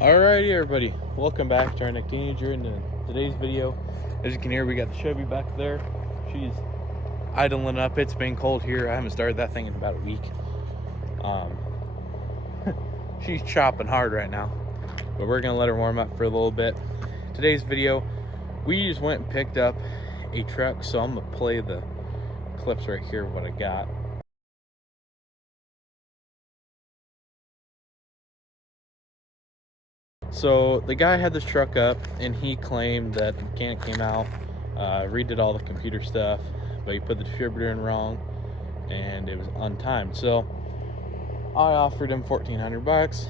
Alrighty everybody, welcome back to our next teenager. And in today's video, as you can hear, we got the Chevy back there. She's idling up. It's been cold here. I haven't started that thing in about a week. She's chopping hard right now, but we're gonna let her warm up for a little bit. Today's video, we just went and picked up a truck, so I'm gonna play the clips right here of what I got. So the guy had this truck up and he claimed that the mechanic came out, redid all the computer stuff, but he put the distributor in wrong and it was untimed. So I offered him $1,400,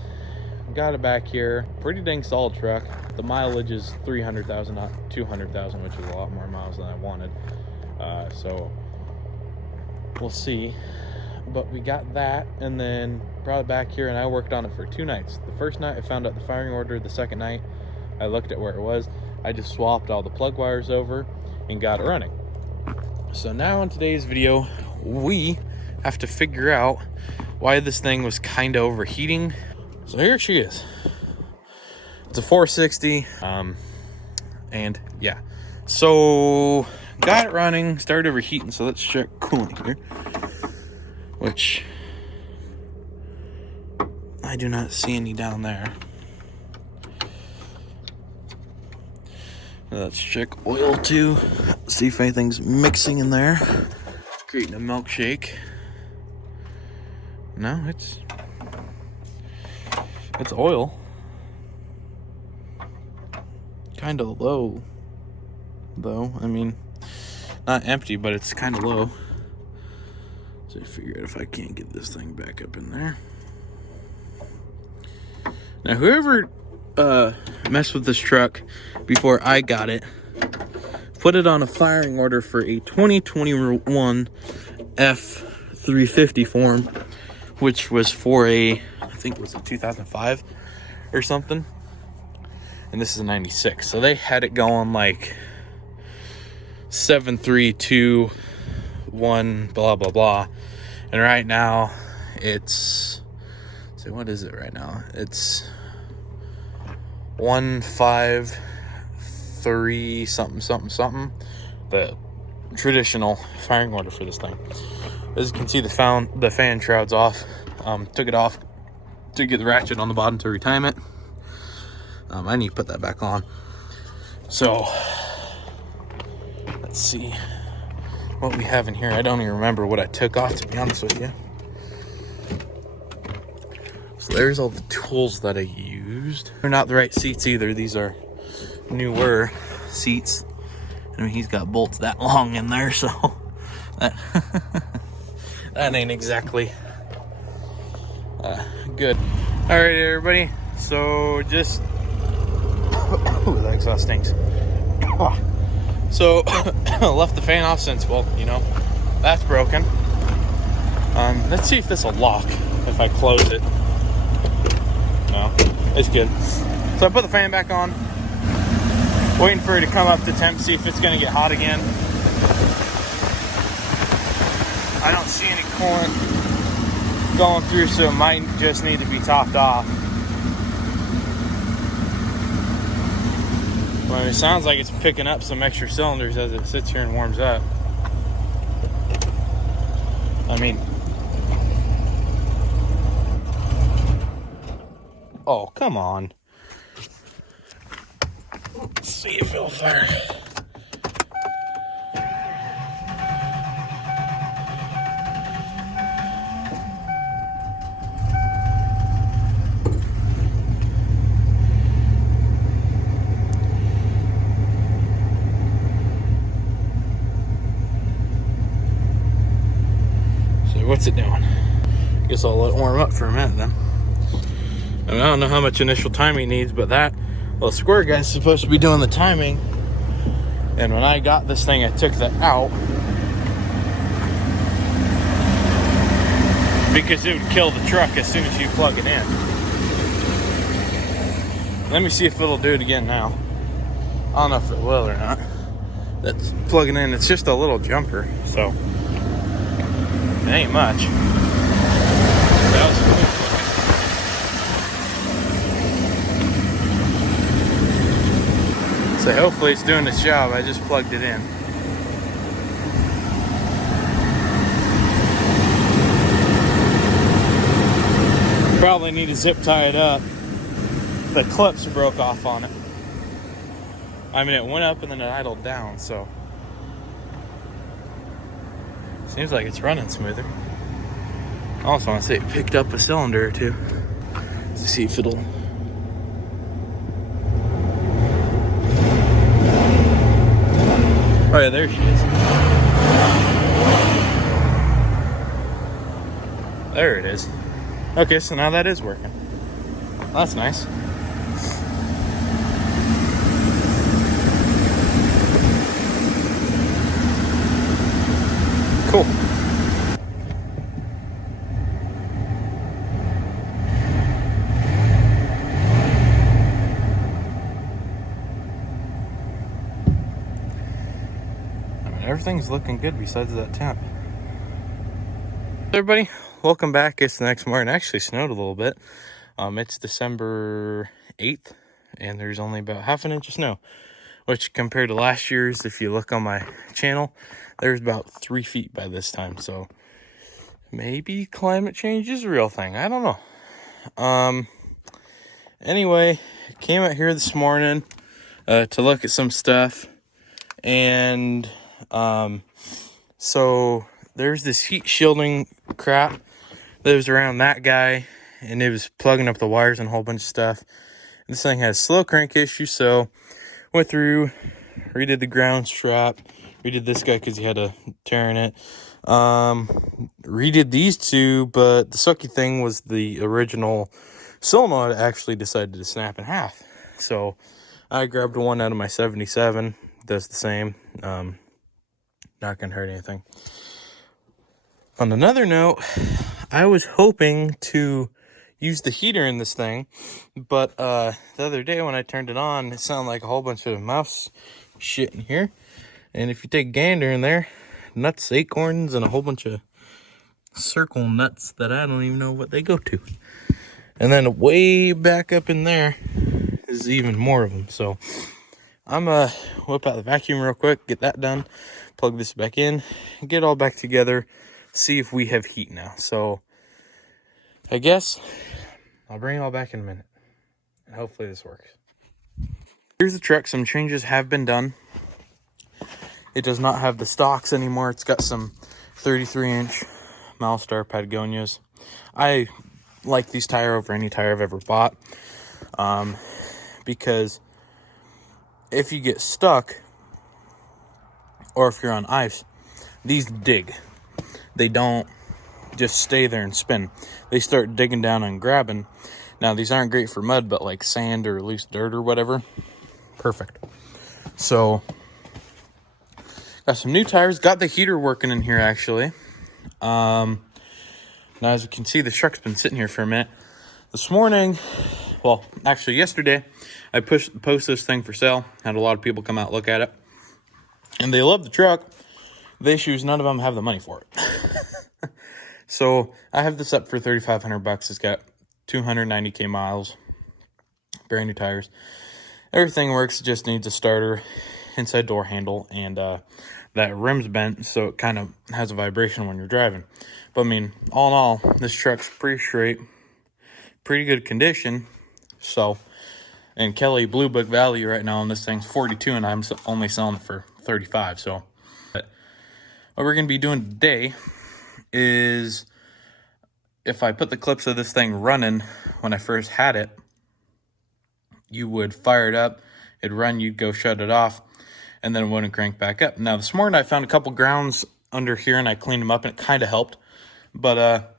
got it back here. Pretty dang solid truck. The mileage is 300,000, not 200,000, which is a lot more miles than I wanted. So we'll see. But we got that and then brought it back here, and I worked on it for 2 nights. The first night I found out the firing order. The second night I looked at where it was. I just swapped all the plug wires over and got it running. So now in today's video, we have to figure out why this thing was kind of overheating. So here she is. It's a 460, and yeah. So got it running, started overheating. So let's check coolant here, which I do not see any down there. Let's check oil too, see if anything's mixing in there, creating a milkshake. No, it's oil. Kind of low though. I mean, not empty, but it's kind of low. So I figure out if I can't get this thing back up in there. Now, whoever messed with this truck before I got it, put it on a firing order for a 2021 F350 form, which was for a, I think it was a 2005 or something. And this is a 96. So they had it going like 7321 blah blah blah, and right now it's, so what is it right now? It's 153 something something something, the traditional firing order for this thing. As you can see, the fan shroud's off. Took it off to get the ratchet on the bottom to retime it. I need to put that back on. So let's see what we have in here. I don't even remember what I took off, to be honest with you. So there's all the tools that I used. They're not the right seats either. These are newer seats. I mean, he's got bolts that long in there, so that, that ain't exactly good. All right, everybody. So just, ooh, that exhaust stinks. So left the fan off since, well, you know, that's broken. Let's see if this will lock if I close it. No, it's good. So I put the fan back on, waiting for it to come up to temp, see if it's gonna get hot again. I don't see any coolant going through, so it might just need to be topped off. Well, it sounds like it's picking up some extra cylinders as it sits here and warms up. I mean, oh, come on. Let's see if it'll fire. What's it doing? Guess I'll let it warm up for a minute then. I mean, I don't know how much initial timing it needs, but that, well, the square guy's supposed to be doing the timing. And when I got this thing, I took that out because it would kill the truck as soon as you plug it in. Let me see if it'll do it again now. I don't know if it will or not. That's plugging in. It's just a little jumper, so it ain't much. That was cool. So hopefully it's doing its job. I just plugged it in. Probably need to zip tie it up. The clips broke off on it. I mean, it went up and then it idled down, so seems like it's running smoother. I also want to say it picked up a cylinder or two. Let's see if it'll. Oh yeah, there she is. There it is. Okay, so now that is working. That's nice. Cool. Everything's looking good besides that temp. Everybody, welcome back. It's the next morning. It actually snowed a little bit. It's December 8th, and there's only about half an inch of snow, which compared to last year's, if you look on my channel, there's about 3 feet by this time. So maybe climate change is a real thing. I don't know. Anyway, came out here this morning to look at some stuff, and so there's this heat shielding crap that was around that guy, and it was plugging up the wires and a whole bunch of stuff. This thing has slow crank issues, so went through, redid the ground strap, redid this guy because he had a tear in it, redid these two, but the sucky thing was the original solenoid actually decided to snap in half. So I grabbed one out of my 77, does the same. Not gonna hurt anything. On another note, I was hoping to use the heater in this thing, but the other day when I turned it on, it sounded like a whole bunch of mouse shit in here. And if you take gander in there, nuts, acorns, and a whole bunch of circle nuts that I don't even know what they go to. And then way back up in there is even more of them. So I'm gonna whip out the vacuum real quick, get that done, plug this back in, get it all back together, see if we have heat now. So I guess I'll bring it all back in a minute, and hopefully this works. Here's the truck. Some changes have been done. It does not have the stocks anymore. It's got some 33-inch Milestar Patagonias. I like these tire over any tire I've ever bought, because if you get stuck or if you're on ice, these dig. They don't just stay there and spin. They start digging down and grabbing. Now, these aren't great for mud, but like sand or loose dirt or whatever, perfect. So got some new tires, got the heater working in here actually. Now as you can see, the truck's been sitting here for a minute. This morning, well, actually yesterday, I posted this thing for sale. Had a lot of people come out look at it, and they love the truck. The issue is none of them have the money for it. So I have this up for $3,500. It's got 290k miles, brand new tires. Everything works. It just needs a starter, inside door handle, and that rim's bent, so it kind of has a vibration when you're driving. But I mean, all in all, this truck's pretty straight, pretty good condition. So, and Kelly Blue Book value right now on this thing's 42, and I'm only selling it for 35. So, but what we're gonna be doing today is, if I put the clips of this thing running when I first had it, you would fire it up, it'd run, you'd go shut it off, and then it wouldn't crank back up. Now this morning I found a couple grounds under here and I cleaned them up, and it kind of helped. But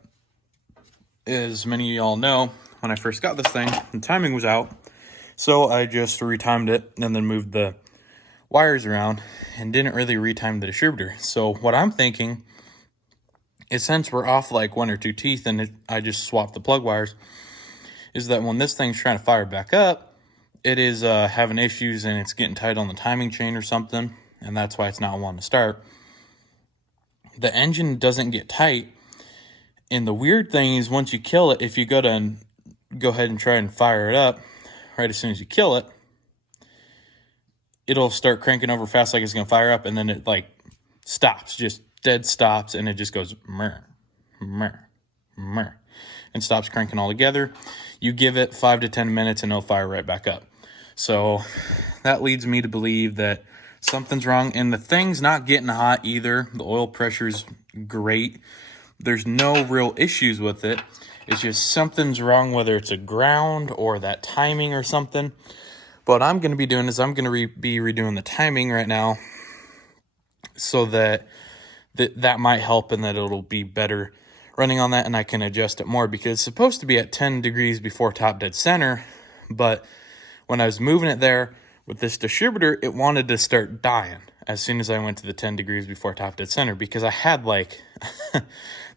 as many of y'all know, when I first got this thing, the timing was out, so I just retimed it and then moved the wires around and didn't really retime the distributor. So what I'm thinking is, since we're off like 1 or 2 teeth and I just swapped the plug wires, is that when this thing's trying to fire back up, it is having issues and it's getting tight on the timing chain or something, and that's why it's not wanting to start. The engine doesn't get tight, and the weird thing is, once you kill it, if you go ahead and try and fire it up right as soon as you kill it, it'll start cranking over fast like it's gonna fire up, and then it like stops, just dead stops, and it just goes meh, meh, meh, and stops cranking altogether. You give it 5 to 10 minutes and it'll fire right back up. So that leads me to believe that something's wrong, and the thing's not getting hot either. The oil pressure's great. There's no real issues with it. It's just something's wrong, whether it's a ground or that timing or something. But what I'm going to be doing is I'm going to be redoing the timing right now, so that might help, and that it'll be better running on that, and I can adjust it more, because it's supposed to be at 10 degrees before top dead center. But when I was moving it there with this distributor, it wanted to start dying as soon as I went to the 10 degrees before top dead center, because I had like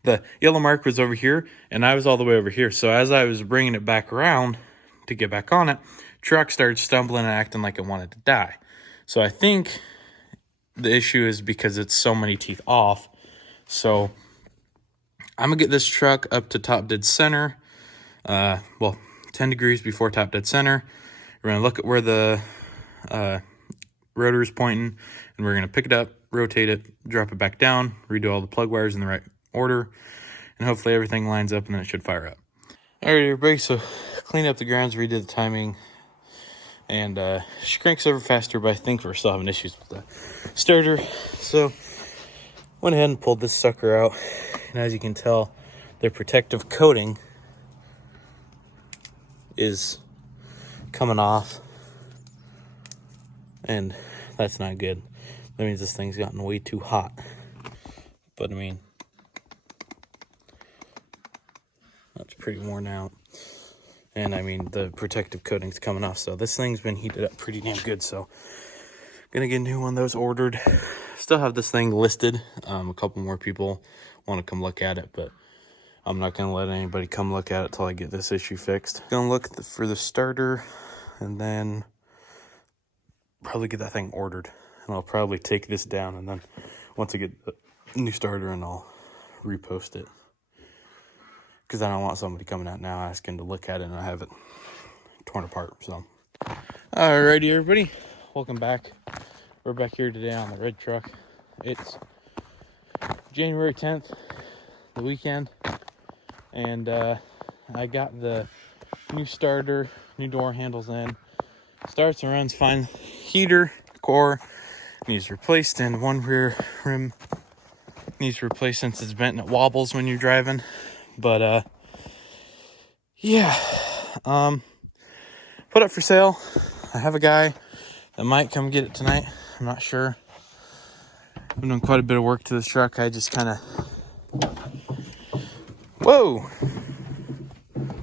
the yellow mark was over here and I was all the way over here. So as I was bringing it back around to get back on it, truck started stumbling and acting like it wanted to die. So I think the issue is because it's so many teeth off. So I'm gonna get this truck up to top dead center. 10 degrees before top dead center. We're gonna look at where the rotor is pointing, and we're gonna pick it up, rotate it, drop it back down, redo all the plug wires in the right order, and hopefully everything lines up, and then it should fire up. All right, everybody, so clean up the grounds, redid the timing, and she cranks over faster, but I think we're still having issues with the starter. So went ahead and pulled this sucker out, and as you can tell, their protective coating is coming off, and that's not good. That means this thing's gotten way too hot. But I mean, that's pretty worn out. And I mean, the protective coating's coming off, so this thing's been heated up pretty damn good. So gonna get a new one of those ordered. Still have this thing listed. A couple more people want to come look at it, but I'm not gonna let anybody come look at it till I get this issue fixed. Gonna look for the starter, and then probably get that thing ordered. And I'll probably take this down, and then once I get the new starter, and I'll repost it, because I don't want somebody coming out now asking to look at it and I have it torn apart. So alrighty, everybody, welcome back. We're back here today on the red truck. It's January 10th, the weekend, and I got the new starter, new door handles in. Starts and runs fine. Heater core needs replaced, and one rear rim needs replaced since it's bent and it wobbles when you're driving. But yeah, put up for sale. I have a guy that might come get it tonight. I'm not sure. I've done quite a bit of work to this truck. I just kind of, whoa,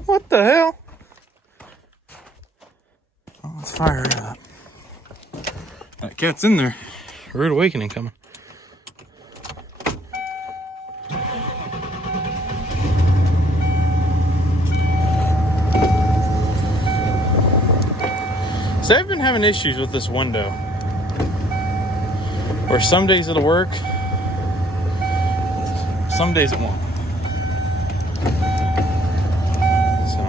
what the hell? Well, let's fire it up. That cat's in there. Rude awakening coming. So I've been having issues with this window, where some days it'll work, some days it won't. So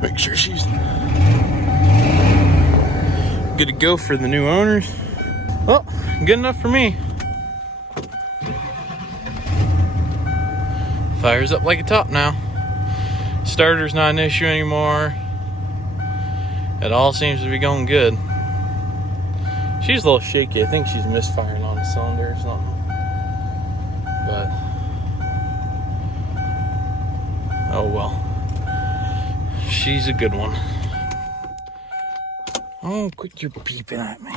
make sure she's good to go for the new owners. Well, good enough for me. Fires up like a top now. Starter's not an issue anymore. It all seems to be going good. She's a little shaky. I think she's misfiring on the cylinder or something. But oh well. She's a good one. Oh, quit your beeping at me.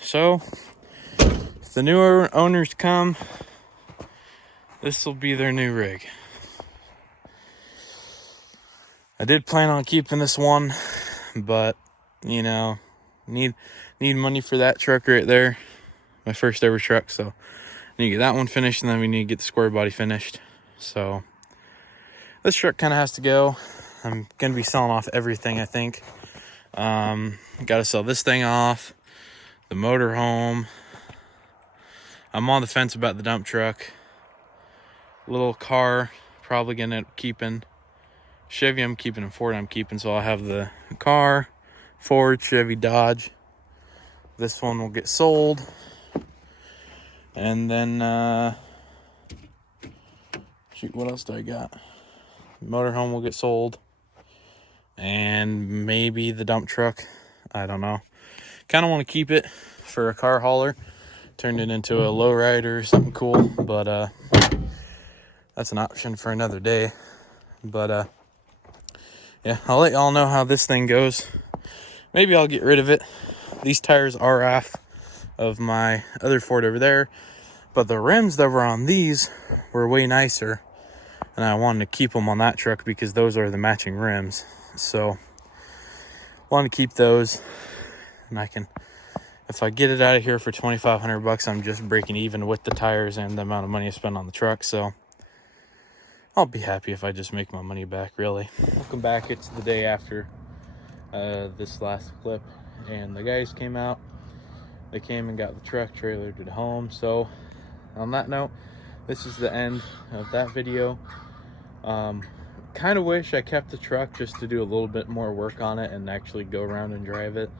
So, if the new owners come, this will be their new rig. I did plan on keeping this one, but you know, need money for that truck right there. My first ever truck, so I need to get that one finished, and then we need to get the square body finished. So this truck kind of has to go. I'm gonna be selling off everything, I think. Gotta sell this thing off, the motor home. I'm on the fence about the dump truck. Little car, probably gonna end up keeping. Chevy I'm keeping, and Ford I'm keeping, so I'll have the car, Ford, Chevy, Dodge. This one will get sold. And then, shoot, what else do I got? Motorhome will get sold. And maybe the dump truck. I don't know. Kind of want to keep it for a car hauler. Turn it into a lowrider or something cool. But that's an option for another day. But yeah, I'll let y'all know how this thing goes. Maybe I'll get rid of it. These tires are off of my other Ford over there. But the rims that were on these were way nicer. And I wanted to keep them on that truck because those are the matching rims. So, want to keep those. And I can, if I get it out of here for $2,500, I'm just breaking even with the tires and the amount of money I spent on the truck. So, I'll be happy if I just make my money back, really. Welcome back. It's the day after this last clip. And the guys came out. They came and got the truck trailered to home. So, on that note, this is the end of that video. Kind of wish I kept the truck just to do a little bit more work on it and actually go around and drive it,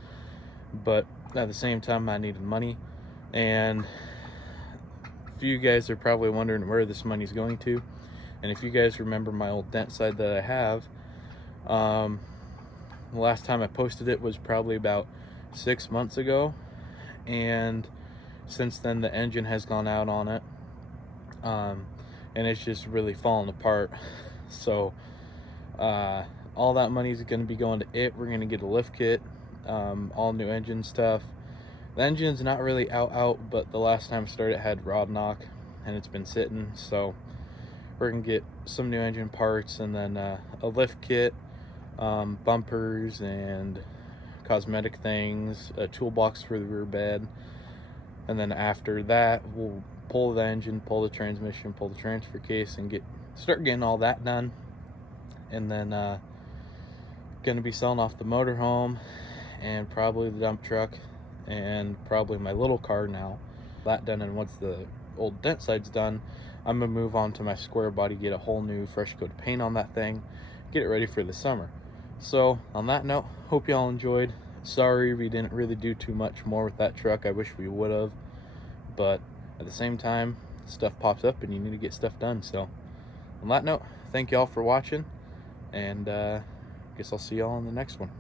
but at the same time I needed money. And a few guys are probably wondering where this money's going to, and if you guys remember my old dent side that I have, the last time I posted it was probably about 6 months ago, and since then the engine has gone out on it, and it's just really falling apart. So all that money is going to be going to it. We're going to get a lift kit, all new engine stuff. The engine's not really out, but the last time I started it had rod knock and it's been sitting. So we're going to get some new engine parts, and then a lift kit, bumpers and cosmetic things, a toolbox for the rear bed. And then after that, we'll pull the engine, pull the transmission, pull the transfer case, and start getting all that done. And then gonna be selling off the motorhome and probably the dump truck and probably my little car now. That done, and once the old dent side's done, I'm gonna move on to my square body, get a whole new fresh coat of paint on that thing, get it ready for the summer. So on that note, hope y'all enjoyed. Sorry we didn't really do too much more with that truck. I wish we would have, but at the same time, stuff pops up and you need to get stuff done. So on that note, thank y'all for watching, and guess I'll see y'all on the next one.